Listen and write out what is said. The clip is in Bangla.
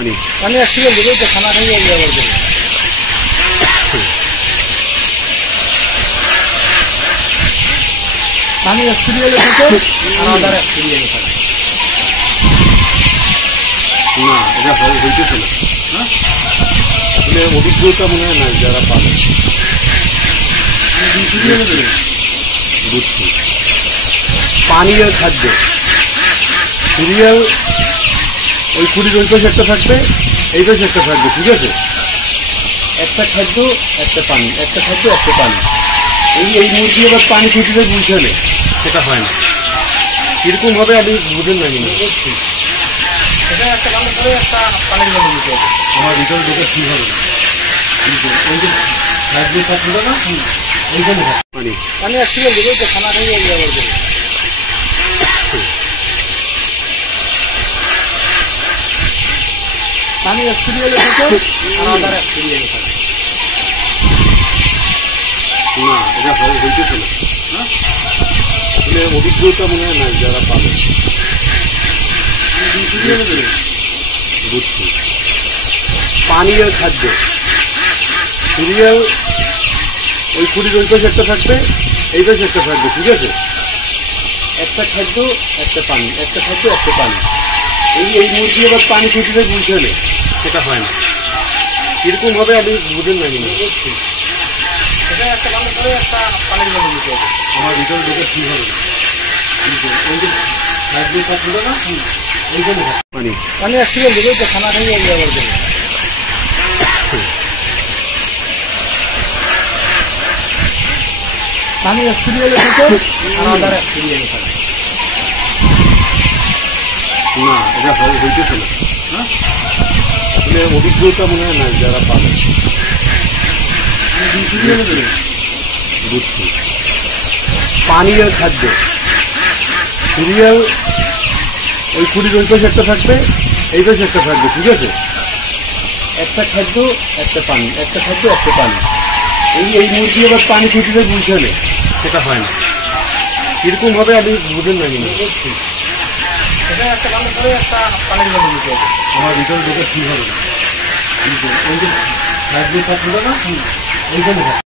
পানি পানি অ্যাক্সিডেন্ট হলো তো খানা খাইয়ে ব্যবহার করে পানি সিরিয়ালে থাকে আলাদা সিরিয়ালে থাকে না, এটা হইতেছে না। আসলে অভিজ্ঞতা মনে হয় না যারা পাবে। বুঝছি। পানি আর খাদ্য সিরিয়াল ওই খুঁড়ির ওই পাশে একটা থাকবে, এই পাশে একটা থাকবে, ঠিক আছে? একটা খাদ্য একটা পানি, একটা খাদ্য একটা পানি। এই মুরগি আবার পানি খুঁটিতে বুঝালে সেটা হয় না। কিরকম হবে আপনি বুঝেন না কিন্তু এটা একটা ভালো করে একটা পানির মধ্যে দিতে হবে। আমার ভিতরে ঢোকা ঠিক হবে না। ওই যে খাদ্য থাকবে না ওইখানে পানি পানি অ্যাক্সিডেন্ট হলো তো খানা খাইয়ে ব্যবহার করে পানি সিরিয়ালে থাকে আলাদা সিরিয়ালে থাকে না, এটা হইতেছে না। আসলে অভিজ্ঞতা মনে হয় না যারা পাবে। বুঝছি। পানি আর খাদ্য সিরিয়াল ওই খুঁড়ির ওই পাশে একটা থাকবে, এই পাশে একটা থাকবে, ঠিক আছে? একটা খাদ্য একটা পানি, একটা খাদ্য একটা পানি। এই মুরগি আবার পানি খুঁটিতে বুঝালে সেটা হয় না। কিরকম হবে আপনি বুঝেন না কিন্তু এটা একটা ভালো করে একটা পানির মধ্যে দিতে হবে। আমার ভিতরে ঢোকা ঠিক হবে না। ওই যে খাদ্য থাকবে না ওইখানে পানি পানি অ্যাক্সিডেন্ট হলো তো খানা খাইয়ে ব্যবহার করে পানি সিরিয়ালে থাকে আলাদা সিরিয়ালে থাকে না, এটা হইতেছে না। আসলে অভিজ্ঞতা মনে হয় না যারা পাবে। বুঝছি। পানি আর খাদ্য সিরিয়াল ওই খুঁড়ির ওই পাশে একটা থাকবে, এই পাশে একটা থাকবে, ঠিক আছে? একটা খাদ্য একটা পানি, একটা খাদ্য একটা পানি। এই মুরগি আবার পানি খুঁটিতে বুঝালে সেটা হয় না। কিরকম হবে আপনি বুঝেন না কিন্তু এটা একটা ভালো করে একটা পানির মধ্যে দিতে হবে। আমার ভিতরে ঢোকা ঠিক হবে না। ওই যে খাদ্য থাকবে না ওইখানে